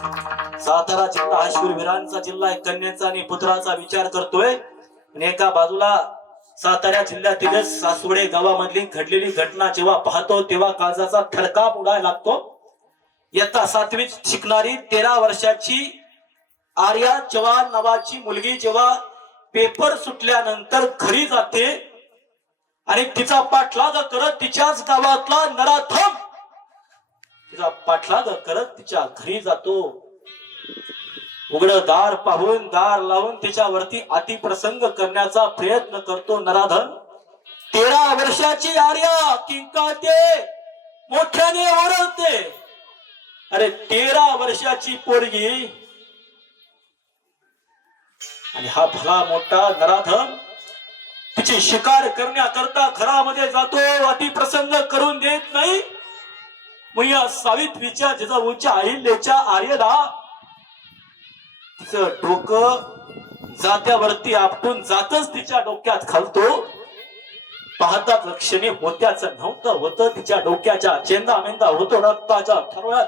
सातारा जिल्हा हा शूरवीरांचा जिल्हा आहे, कन्याचा आणि पुत्राचा विचार करतोय। आणि एका बाजूला सातारा जिल्ह्यातीलच सासवडे गावामधली घडलेली घटना जेव्हा पाहतो तेव्हा काळजाचा थरकाप उडायला लागतो। इयत्ता 7वीत शिकणारी 13 वर्षाची आर्या चव्हाण नावाची मुलगी जेव्हा पेपर सुटल्यानंतर घरी जाते आणि तिचा पाठलाग करत तिच्याच गावातला नराधम तिचा पाठलाग करत तिच्या घरी जातो। उघड दार पाहून दार लावून तिच्यावरती अतिप्रसंग करण्याचा प्रयत्न करतो नराधम। 13 वर्षाची आर्या किंकाळते, मोठ्याने ओरडते। अरे 13 वर्षाची पोरगी आणि हा भला मोठा नराधम तिची शिकार करण्याकरता घरामध्ये जातो, अतिप्रसंग करून देत नाही। मग या सावित्रीच्या जिजाऊच्या अहिल्याच्या आर्यला तिचं डोकं जात्यावरती आपटून जातच तिच्या डोक्यात घालतो। पाहताच क्षणी होत्याच नव्हतं होतं, तिच्या डोक्याच्या चेंदामेंदा होतो रक्ताच्या ठरवळ्यात।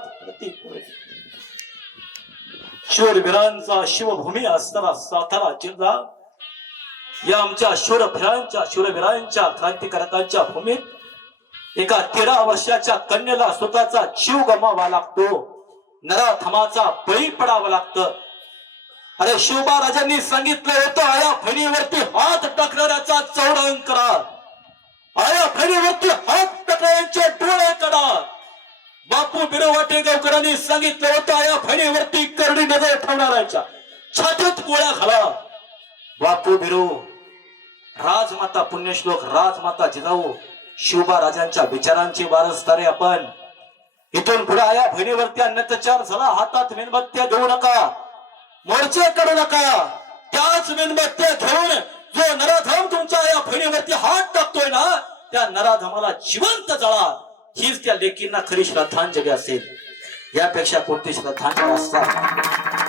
शूरवीरांचा शिवभूमी असणारा सातारा जिल्हा या आमच्या शूरवीरांच्या क्रांतिकारकांच्या भूमीत एका 13 वर्षाच्या कन्येला स्वतःचा जीव गमावा लागतो, नराधमाचा बळी पडावं लागतं। अरे शिवबा राजांनी सांगितलं होतं, आया फणीवरती हात टाकणाऱ्याचा चौडांग करा, आया फणीवरती हात टाकणाऱ्यांचे डोळे काढा। बापू बिरो वाटेगावकरांनी सांगितलं होतं, आया फणीवरती करडी नजर ठेवणाऱ्याच्या छातीत गोळ्या घाला। बापू बिरो, राजमाता पुण्यश्लोक राजमाता जिजाऊ शिवबा राजांच्या विचारांची वारसदार आपण। इथून पुढे आया बहिणीवरती अन्याचार झाला, हातात मेणबत्त्या देऊ नका, मोर्चे करू नका। त्याच मेणबत्त्या घेऊन जो नराधम तुमच्या आया बहिणीवरती हात टाकतोय ना, त्या नराधमाला जिवंत जळा। हीच त्या लेकींना खरी श्रद्धांजली असेल, यापेक्षा कोणती श्रद्धांजली असतात।